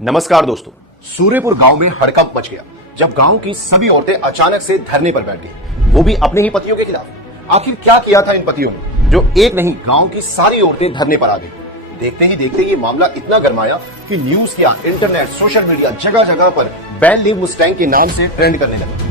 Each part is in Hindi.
नमस्कार दोस्तों। सूर्यपुर गांव में हड़कंप मच गया जब गांव की सभी औरतें अचानक से धरने पर बैठ गई, वो भी अपने ही पतियों के खिलाफ। आखिर क्या किया था इन पतियों ने जो एक नहीं गांव की सारी औरतें धरने पर आ गई। देखते ही देखते ये मामला इतना गरमाया कि न्यूज क्या, इंटरनेट, सोशल मीडिया जगह जगह पर बैन लीव मुस्टैंग के नाम से ट्रेंड करने लगा।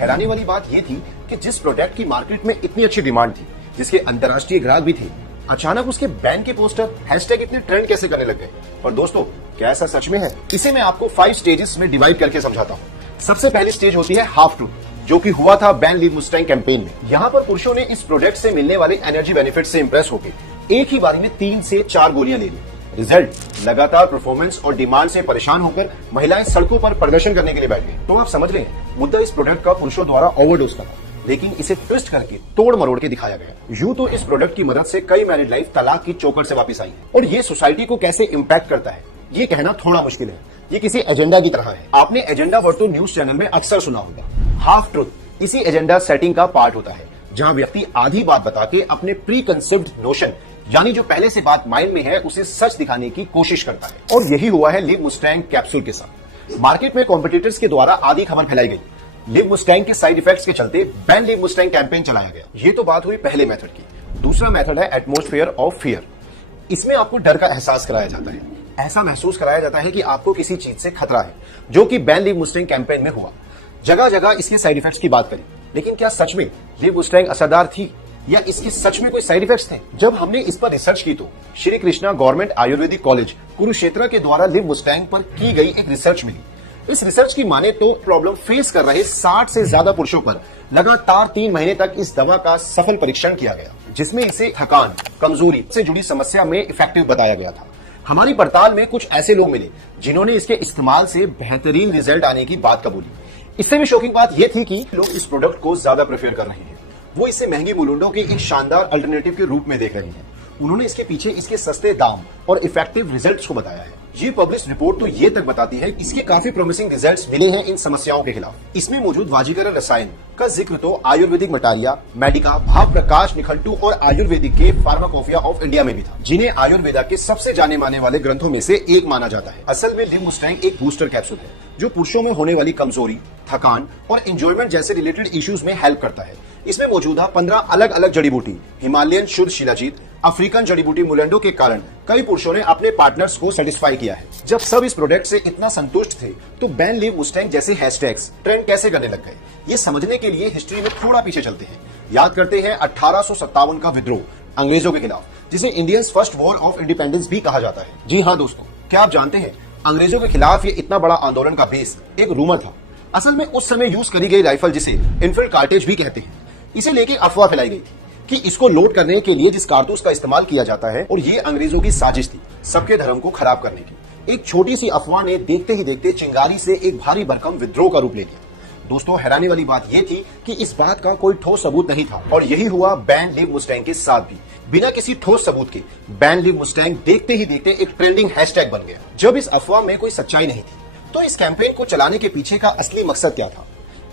हैरानी वाली बात यह थी कि जिस प्रोडक्ट की मार्केट में इतनी अच्छी डिमांड थी, जिसके अंतर्राष्ट्रीय ग्राहक भी थे, अचानक उसके बैन के पोस्टर, हैशटैग इतने ट्रेंड कैसे करने लग गए। और दोस्तों, क्या ऐसा सच में है? इसे मैं आपको 5 स्टेजेस में डिवाइड करके समझाता हूँ। सबसे पहली स्टेज होती है हाफ ट्रूथ, जो कि हुआ था बैन लीव मुस्टैंग कैंपेन में। यहाँ पर पुरुषों ने इस प्रोडक्ट से मिलने वाले एनर्जी बेनिफिट से इंप्रेस होकर एक ही बारी में 3 से 4 गोलियां ले ली। रिजल्ट, लगातार परफॉर्मेंस और डिमांड से परेशान होकर महिलाएं सड़कों पर प्रदर्शन करने के लिए बैठ गई। तो आप समझ लें, मुद्दा इस प्रोडक्ट का पुरुषों द्वारा ओवरडोज का था, लेकिन इसे ट्विस्ट करके तोड़ मरोड़ के दिखाया गया। यूं तो इस प्रोडक्ट की मदद से कई मैरिड लाइफ तलाक की चौकट से वापस आई है, और ये सोसाइटी को कैसे इंपैक्ट करता है ये कहना थोड़ा मुश्किल है। ये किसी एजेंडा की तरह है। आपने एजेंडा वर्ड तो न्यूज चैनल में अक्सर सुना होगा। हाफ ट्रूथ इसी एजेंडा सेटिंग का पार्ट होता है, जहां व्यक्ति आधी बात बता के अपने प्री कंसेप्ट नोशन, यानी जो पहले से बात माइंड में है, उसे सच दिखाने की कोशिश करता है। और यही हुआ है लीव मुस्टैंग कैप्सूल के साथ। मार्केट में कॉम्पिटिटर्स के द्वारा आधी खबर फैलाई गई। लीव मुस्टैंग के साइड इफेक्ट्स के चलते बैन लीव मुस्टैंग कैंपेन चलाया गया। ये तो बात हुई पहले मेथड की। दूसरा मेथड है एटमॉस्फेयर ऑफ फियर। इसमें आपको डर का एहसास कराया जाता है। ऐसा महसूस कराया जाता है कि आपको किसी चीज से खतरा है, जो कि बैन लीव मुस्टैंग कैंपेन में हुआ। जगह जगह इसके साइड इफेक्ट्स की बात करी, लेकिन क्या सच में लीव मुस्टैंग असरदार थी या इसके सच में कोई साइड इफेक्ट्स थे? जब हमने इस पर रिसर्च की तो श्री कृष्णा गवर्नमेंट आयुर्वेदिक कॉलेज कुरुक्षेत्र के द्वारा लीव मुस्टैंग पर की गई एक रिसर्च मिली। इस रिसर्च की माने तो प्रॉब्लम फेस कर रहे 60 से ज्यादा पुरुषों पर लगातार 3 महीने तक इस दवा का सफल परीक्षण किया गया, जिसमें इसे थकान, कमजोरी से जुड़ी समस्या में इफेक्टिव बताया गया था। हमारी पड़ताल में कुछ ऐसे लोग मिले जिन्होंने इसके इस्तेमाल से बेहतरीन रिजल्ट आने की बात कबूली। इससे भी शॉकिंग बात यह थी कि लोग इस प्रोडक्ट को ज्यादा प्रेफर कर रहे हैं। वो इसे महंगी मुलुंडों के एक शानदार अल्टरनेटिव के रूप में देख रहे हैं। उन्होंने इसके पीछे इसके सस्ते दाम और इफेक्टिव रिजल्ट्स को बताया है। ये पब्लिश रिपोर्ट तो ये तक बताती है कि इसके काफी प्रॉमिसिंग रिजल्ट्स मिले हैं इन समस्याओं के खिलाफ। इसमें मौजूद वाजीकरण रसायन का जिक्र तो आयुर्वेदिक मटारिया, मेडिका, भाव प्रकाश निखंटू और आयुर्वेदिक के फार्माकोपिया ऑफ इंडिया में भी था, जिन्हें आयुर्वेदा के सबसे जाने माने वाले ग्रंथों में से एक माना जाता है। असल में लीव मुस्टैंग एक बूस्टर कैप्सूल है, जो पुरुषों में होने वाली कमजोरी, थकान और एंजॉयमेंट जैसे रिलेटेड इश्यूज में हेल्प करता है। इसमें मौजूदा 15 अलग अलग जड़ी बूटी, हिमालयन शुद्ध शिलाजीत, अफ्रीकन जड़ी बूटी मुलंडो के कारण कई पुरुषों ने अपने पार्टनर्स को सेटिस्फाई किया है। जब सब इस प्रोडक्ट से इतना संतुष्ट थे, तो बैन लीव मुस्टैंग जैसे हैशटैग्स ट्रेंड कैसे करने लग गए? ये समझने के लिए हिस्ट्री में थोड़ा पीछे चलते हैं। याद करते हैं 1857 का विद्रोह अंग्रेजों के खिलाफ, जिसे Indians first war of independence भी कहा जाता है। जी हाँ दोस्तों, क्या आप जानते हैं अंग्रेजों के खिलाफ ये इतना बड़ा आंदोलन का बेस एक रूमर था। असल में उस समय यूज करी गई राइफल, जिसे इनफिल्ड कार्टेज भी कहते हैं, इसे लेके अफवाह फैलाई गई कि इसको लोड करने के लिए जिस कारतूस का इस्तेमाल किया जाता है, और ये अंग्रेजों की साजिश थी सबके धर्म को खराब करने की। एक छोटी सी अफवाह ने देखते ही देखते चिंगारी से एक भारी भरकम विद्रोह का रूप ले लिया। दोस्तों, हैरानी वाली बात यह थी कि इस बात का कोई ठोस सबूत नहीं था, और यही हुआ बैन लीव मुस्टैंग के साथ भी। बिना किसी ठोस सबूत के बैन लीव मुस्टैंग देखते ही देखते एक ट्रेंडिंग हैशटैग बन गया। जब इस अफवाह में कोई सच्चाई नहीं थी, तो इस कैंपेन को चलाने के पीछे का असली मकसद क्या था?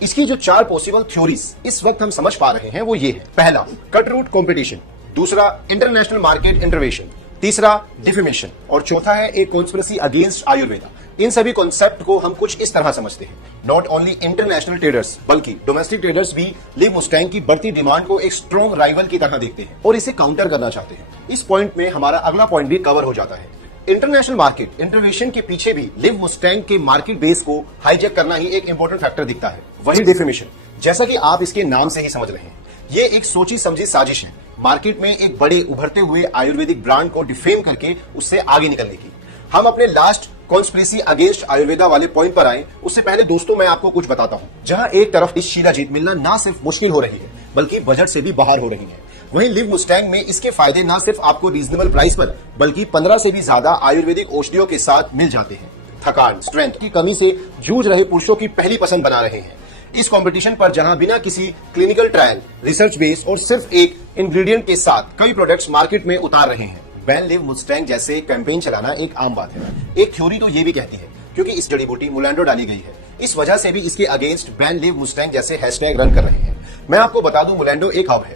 इसकी जो 4 पॉसिबल थ्योरीज इस वक्त हम समझ पा रहे हैं, वो ये है। पहला, कट रूट कॉम्पिटिशन। दूसरा, इंटरनेशनल मार्केट इंटरवेंशन। तीसरा, डिफेमेशन। और चौथा है एक कॉन्स्पिरेसी अगेंस्ट आयुर्वेदा। इन सभी कॉन्सेप्ट को हम कुछ इस तरह समझते हैं। नॉट ओनली इंटरनेशनल ट्रेडर्स, बल्कि डोमेस्टिक ट्रेडर्स भी लीव मुस्टैंग की बढ़ती डिमांड को एक स्ट्रॉन्ग राइवल की तरह देखते हैं और इसे काउंटर करना चाहते हैं। इस पॉइंट में हमारा अगला पॉइंट भी कवर हो जाता है। इंटरनेशनल मार्केट इंटरवेंशन के पीछे भी लीव मुस्टैंग के मार्केट बेस को हाईजैक करना ही एक इंपॉर्टेंट फैक्टर दिखता है। वही डिफेमेशन, जैसा कि आप इसके नाम से ही समझ रहे हैं, ये एक सोची समझी साजिश है मार्केट में एक बड़े उभरते हुए आयुर्वेदिक ब्रांड को डिफेम करके उससे आगे निकलने की। हम अपने लास्ट कॉन्स्पिरेसी अगेंस्ट आयुर्वेदा वाले पॉइंट पर आए, उससे पहले दोस्तों मैं आपको कुछ बताता हूं। जहां एक तरफ इस शिलाजीत मिलना ना सिर्फ मुश्किल हो रही है, बल्कि बजट से भी बाहर हो रही है, वहीं लीव मुस्टैंग में इसके फायदे ना सिर्फ आपको रीजनेबल प्राइस पर, बल्कि 15 से भी ज्यादा आयुर्वेदिक औषधियों के साथ मिल जाते हैं। थकान, स्ट्रेंथ की कमी से जूझ रहे पुरुषों की पहली पसंद बना रहे हैं। इस कंपटीशन पर जहां बिना किसी क्लिनिकल ट्रायल, रिसर्च बेस और सिर्फ एक इंग्रेडिएंट के साथ कई प्रोडक्ट्स मार्केट में उतार रहे हैं, बैन लीव मुस्टैंग जैसे कैंपेन चलाना एक आम बात है। एक थ्योरी तो ये भी कहती है, क्योंकि इस जड़ी बूटी मुलैंडो डाली गई है, इस वजह से भी इसके अगेंस्ट बैन लीव मुस्टैंग जैसे हैशटैग रन कर रहे हैं। मैं आपको बता दूं, मुलेंडो एक हब है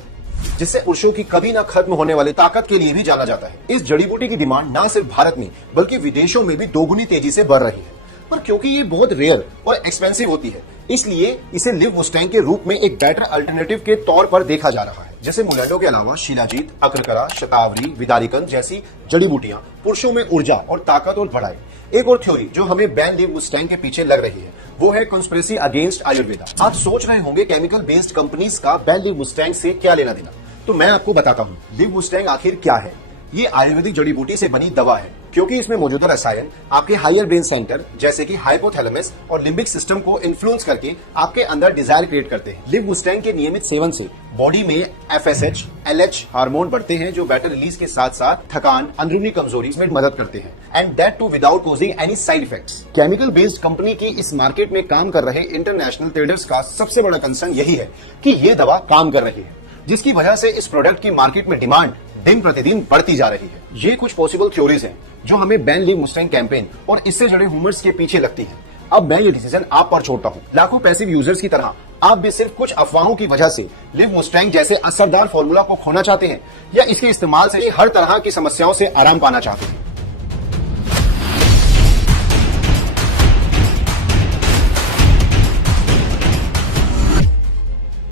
जिससे पुरुषों की कभी ना खत्म होने वाली ताकत के लिए भी जाना जाता है। इस जड़ी बूटी की डिमांड ना सिर्फ भारत में बल्कि विदेशों में भी दोगुनी तेजी से बढ़ रही है। पर क्योंकि ये बहुत रेयर और एक्सपेंसिव होती है, इसलिए इसे लिव मुस्टैंग के रूप में एक बेटर अल्टरनेटिव के तौर पर देखा जा रहा है। जैसे मुलेंडो के अलावा शिलाजीत, अक्रकरा, शतावरी, विदारिकन जैसी जड़ी बूटियां पुरुषों में ऊर्जा और ताकत और बढ़ाए। एक और थ्योरी जो हमें बैन लिव मुस्टैंग के पीछे लग रही है वो है कंस्पिरेसी अगेंस्ट आयुर्वेदा। आप सोच रहे होंगे केमिकल बेस्ड कंपनीज का बैन लिव मुस्टैंग से क्या लेना देना, तो मैं आपको बताता हूँ लिव मुस्टैंग आखिर क्या है। ये आयुर्वेदिक जड़ी बूटी से बनी दवा है क्योंकि इसमें मौजूदा रसायन आपके हायर ब्रेन सेंटर जैसे कि हाइपोथैलेमस और लिम्बिक सिस्टम को इन्फ्लुएंस करके आपके अंदर डिजायर क्रिएट करते हैं। लिव मुस्टैंग के नियमित सेवन से बॉडी में FSH, LH हार्मोन बढ़ते हैं जो बेटर रिलीज के साथ साथ थकान, अंदरूनी कमजोरी में मदद करते हैं, and that too without causing any side effects. Chemical based company की इस मार्केट में काम कर रहे इंटरनेशनल ट्रेडर्स का सबसे बड़ा कंसर्न यही है कि ये दवा काम कर रही है, जिसकी वजह से इस प्रोडक्ट की मार्केट में डिमांड दिन प्रतिदिन बढ़ती जा रही है। ये कुछ पॉसिबल थ्योरीज हैं जो हमें बैन लिव मुस्टैंग कैंपेन और इससे जुड़े ह्यूमर्स के पीछे लगती हैं। अब मैं ये डिसीजन आप पर छोड़ता हूँ। लाखों पैसिव यूजर्स की तरह आप भी सिर्फ कुछ अफवाहों की वजह से लिव मुस्टैंग जैसे असरदार फॉर्मूला को खोना चाहते हैं या इसके इस्तेमाल से हर तरह की समस्याओं से आराम पाना चाहते हैं।